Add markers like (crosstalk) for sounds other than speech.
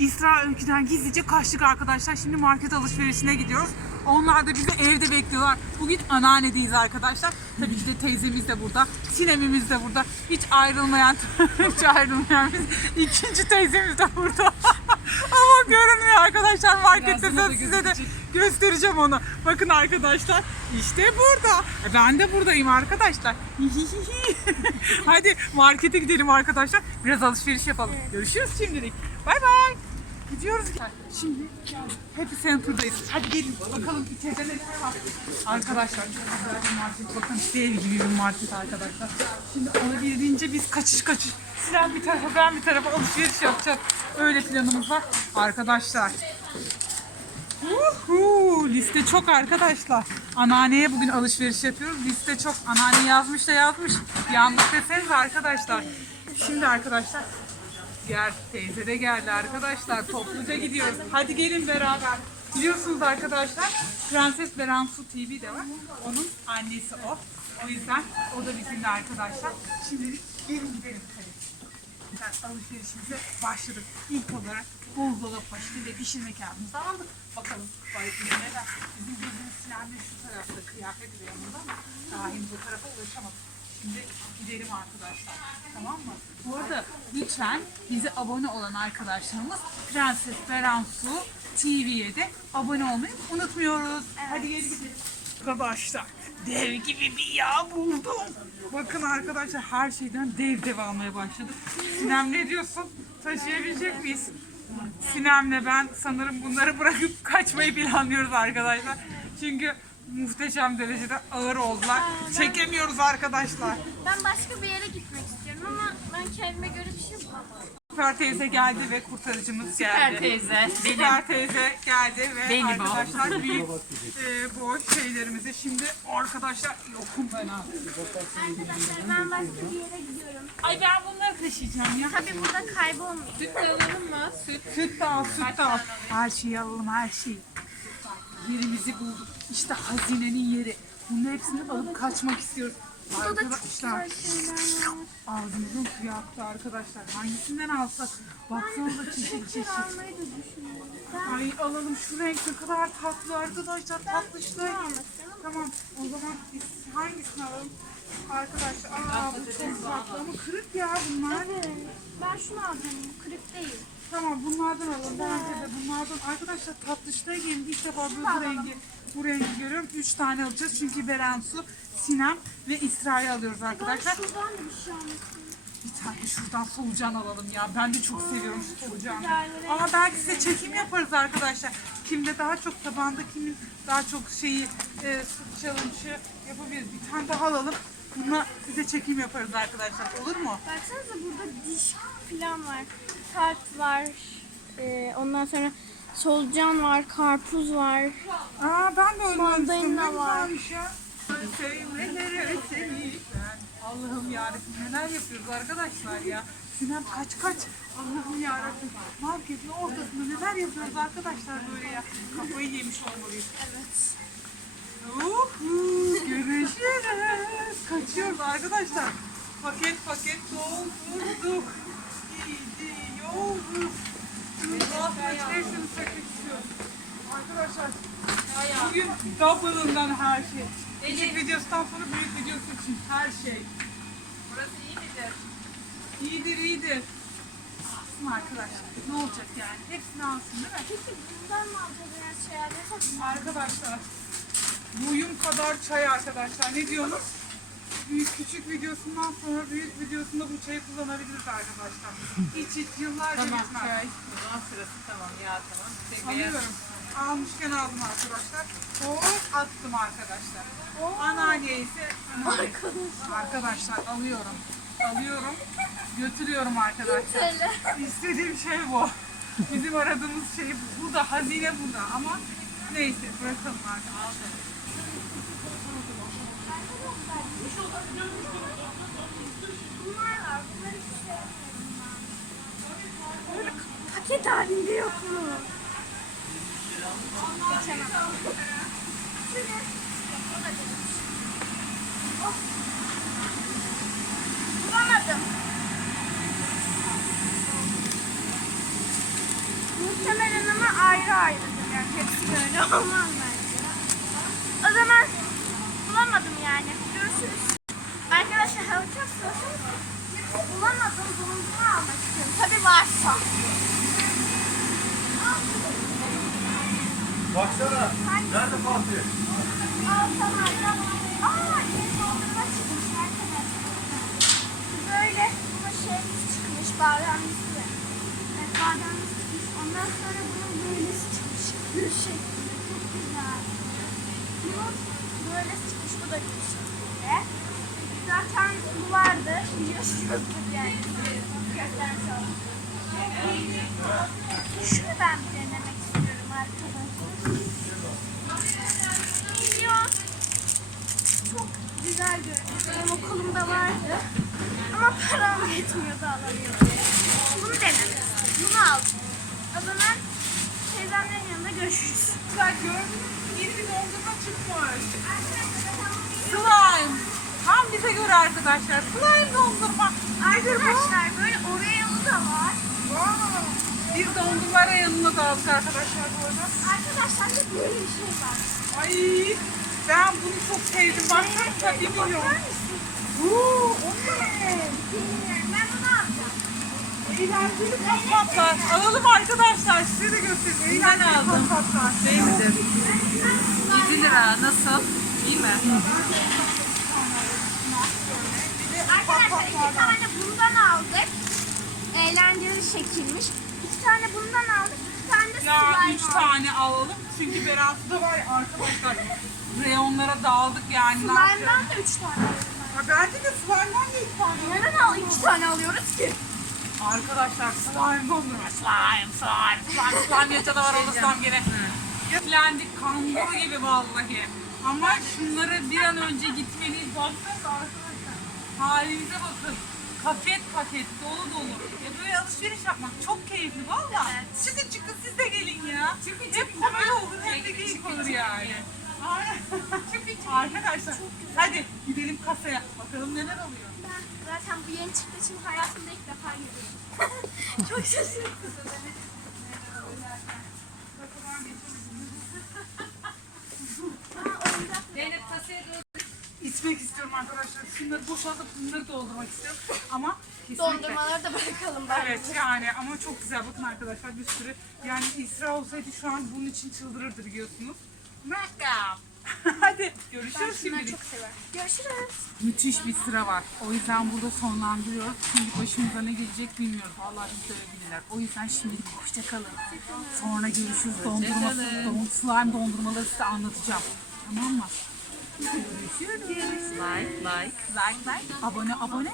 İsra Öykü'den gizlice kaçtık arkadaşlar. Şimdi market alışverişine gidiyoruz. Onlar da bizi evde bekliyorlar. Bugün anneannedeyiz arkadaşlar. Tabii ki de teyzemiz de burada. Sinemimiz de burada. Hiç ayrılmayan, (laughs) hiç ayrılmayan biz. İkinci teyzemiz de burada. (laughs) Ama görünmüyor arkadaşlar markette. Birazdan da size de gözükecek. göstereceğim onu. Bakın arkadaşlar işte burada. E, Ben de buradayım arkadaşlar. (laughs) Hadi markete gidelim arkadaşlar. Biraz alışveriş yapalım. Görüşürüz şimdilik. Bay bay. Gidiyoruz. Şimdi Happy Center'dayız. Hadi gelin bakalım içeride neler var. Arkadaşlar çok güzel bir market. Bakın dev gibi bir market arkadaşlar. Şimdi ona girdiğince biz kaçış kaçış. Sinan bir tarafa ben bir tarafa alışveriş yapacağız. Öyle planımız var. Arkadaşlar Uhu, liste çok arkadaşlar. Anneanneye bugün alışveriş yapıyoruz. Liste çok. Anneanne yazmış da yazmış. Yandık deseniz arkadaşlar. Şimdi arkadaşlar diğer teyze de geldi arkadaşlar. Topluca gidiyoruz. Hadi gelin beraber. Biliyorsunuz arkadaşlar Prenses Beransu TV de var. Onun annesi o. O yüzden o da bizimle arkadaşlar. Şimdi gelin gidelim. Hadi. Alışverişimize başladık. İlk olarak poşeti ve pişirme kağıdımızı aldık. Bakalım neler. Bizim gözümüz silahlı şu tarafta kıyafet reyonunda ama henüz o tarafa ulaşamadık. Şimdi gidelim arkadaşlar. Tamam mı? Bu arada lütfen bize abone olan arkadaşlarımız Prenses Beransu TV'ye de abone olmayı unutmuyoruz. Hadi gelin gidelim. Arkadaşlar dev gibi bir yağ buldum. Bakın arkadaşlar her şeyden dev dev almaya başladık. Sinem ne diyorsun? Taşıyabilecek miyiz? Sinem'le ben sanırım bunları bırakıp kaçmayı planlıyoruz arkadaşlar. Çünkü muhteşem derecede ağır oldular. Çekemiyoruz arkadaşlar. Ben başka bir yere gitmek istiyorum ama ben kendime göre bir şey bulamam. Süper teyze geldi ve kurtarıcımız geldi. Süper teyze. Süper teyze geldi ve Benim o. arkadaşlar büyük e, boş şeylerimizi şimdi arkadaşlar yokum ben abi. Arkadaşlar ben başka bir yere gidiyorum. Ay ben bunları taşıyacağım ya. Tabii burada kaybolmayayım. Süt de alalım mı? Süt. Süt de al, süt de al. Her şeyi alalım, her şeyi. Yerimizi bulduk. İşte hazinenin yeri. Bunun hepsini alıp kaçmak istiyoruz. Burada da çok güzel şeyler var. ağzımızın suyu aktı arkadaşlar. Hangisinden alsak? Baksanıza çeşit çeşit. Almayı da düşünüyorum. Ben Ay alalım şu renk ne kadar tatlı arkadaşlar. Tatlışlar. almak Tamam o zaman biz hangisini alalım? Arkadaşlar aa bu çok tatlı ama kırık ya bunlar. Evet. Ben şunu alacağım. Bu kırık değil. Tamam bunlardan alalım. Bence de bunlardan. Arkadaşlar tatlışlara geldi. İlk defa bu rengi, bu rengi görüyorum. Üç tane alacağız. Çünkü Berensu, Sinem ve İsra'yı alıyoruz Ben arkadaşlar. şuradan da bir şey istiyorum. Bir tane şuradan solucan alalım ya. Ben de çok seviyorum şu solucanı. Ama belki size çekim yaparız arkadaşlar. Kimde daha çok tabanda, kimin daha çok şeyi e, challenge'ı yapabiliriz. Bir tane daha alalım. Bununla size çekim yaparız arkadaşlar. Olur mu? Baksanıza burada diş falan var. Kart var. Ee, ondan sonra solucan var, karpuz var. Aa ben de istiyorum. Ne var. güzelmiş ya. Sevmeleri seni. Allah'ım yarabbim neler yapıyoruz arkadaşlar ya. Sinem kaç kaç. Allah'ım yarabbim. Marketin ortasında neler yapıyoruz arkadaşlar böyle ya. Kafayı yemiş olmalıyız. Evet. Uhu, görüşürüz. Kaçıyoruz arkadaşlar. Paket paket doldurduk. Arkadaşlar bugün double'ından her şey. Küçük videosundan sonra büyük videosu için her şey. Burası iyi midir? İyidir iyidir. Alsın arkadaşlar. Ne olacak yani? Hepsini alsın değil mi? Peki bundan mı alacağız biraz şeyler? Arkadaşlar boyum kadar çay arkadaşlar. Ne diyorsunuz? Büyük küçük videosundan sonra büyük videosunda bu çayı kullanabiliriz arkadaşlar. Hiç hiç yıllarca Tamam bitmez. çay. O zaman sırası tamam ya tamam. Alıyorum. Almışken aldım arkadaşlar. Hop attım arkadaşlar. Anneanne ise arkadaşlar. arkadaşlar alıyorum. Alıyorum. Götürüyorum arkadaşlar. İstediğim şey bu. Bizim aradığımız şey bu. Bu da hazine bu da ama neyse bırakalım arkadaşlar. Bunlar var. Bunları hiç sevmiyorum ben. Paket halinde yok mu? Geçemem. Şu ne? O da değil. Oh. Bulamadım. ayrı ayrı. Yani hepsi böyle (laughs) olmaz bence. O zaman bulamadım yani. Görüşürüz. Arkadaşlar hava çok soğuk. Bulamadım. Dondurma almak istiyorum. Tabii varsa. Baksana. Nerede Fatih? Aa, dondurma çıkmış arkadaşlar. Böyle buna şey çıkmış. Bademlisi. Evet, bademlisi çıkmış. Ondan sonra bunun böylesi çıkmış. Gül şeklinde. Çok güzel. Bunun böylesi çıkmış. Bu da gül şeklinde. Zaten bu vardı. Biliyorsunuzdur yani. Şunu ben bir denemek istiyorum arkadaşlar. Geliyor. Çok güzel görünüyor. Benim okulumda vardı. Ama param yetmiyordu alamıyordum. Bunu denedim. Bunu aldım. O zaman teyzemlerin yanında görüşürüz. Güzel gördünüz mü? Yeni bir dondurma çıkmış. Slime. Arkadaşlar. Slime dondurma. Arkadaşlar böyle Oreo'lu da var. Wow. Bir dondurma yanına da aldık arkadaşlar bu arada. Arkadaşlar da böyle bir şey var. Ay ben bunu çok sevdim. Baksana. Bakar mısın? Uuu o ne? Bilmiyorum. Ben bunu alacağım. Eğlenceli patlatlar. Alalım arkadaşlar. Size de göstereyim. Ben aldım. Patlatlar. Midir? 7 lira. Nasıl? İyi mi? Arkadaşlar iki tane bundan aldık. Eğlenceli şekilmiş. İki tane bundan aldık. İki tane de Ya slime üç aldık. tane alalım. Çünkü Berat'ta var ya arkadaşlar. Reyonlara dağıldık yani. Ne yapacağız? Slime'dan da üç tane aldım. Ha, Bence de slime'dan da üç tane. Neden al iki tane alıyoruz ki? Arkadaşlar slime dondurma. Slime, slime, slime, slime ya canavar olursam gene. Yetlendik kanguru gibi vallahi. Ama şunlara bir an önce gitmeliyiz. Baksanıza arkadaşlar. Halimize bakın. Paket paket dolu dolu. Ya böyle alışveriş yapmak çok keyifli valla. Çıkın çıkın siz de gelin ya. Çıkın Hep komik olur hem de keyif olur yani. Aynen. Arkadaşlar hadi gidelim kasaya. Bakalım neler oluyor. Ben zaten bu yeni çıktığı için hayatımda ilk defa görüyorum. (laughs) Çok şaşırdım. Zeynep kasaya doğru. İçmek istiyorum arkadaşlar. Şunları boşaltıp bunları doldurmak istiyorum. Ama kesinlikle. Dondurmaları da bırakalım bari. Evet yani ama çok güzel. Bakın arkadaşlar bir sürü. Yani İsra olsaydı şu an bunun için çıldırırdı biliyorsunuz. Makeup. (laughs) Hadi Ben görüşürüz şunları şimdi. çok severim. Görüşürüz. Müthiş bir sıra var. O yüzden burada sonlandırıyoruz. Şimdi başımıza ne gelecek bilmiyoruz. Vallahi biz de öyle bilirler. O yüzden şimdi hoşça kalın. Sonra görüşürüz. Dondurması, kalın. don, slime dondurmaları size anlatacağım. Tamam mı? Görüşürüz. Like, like. Like like. Abone abone.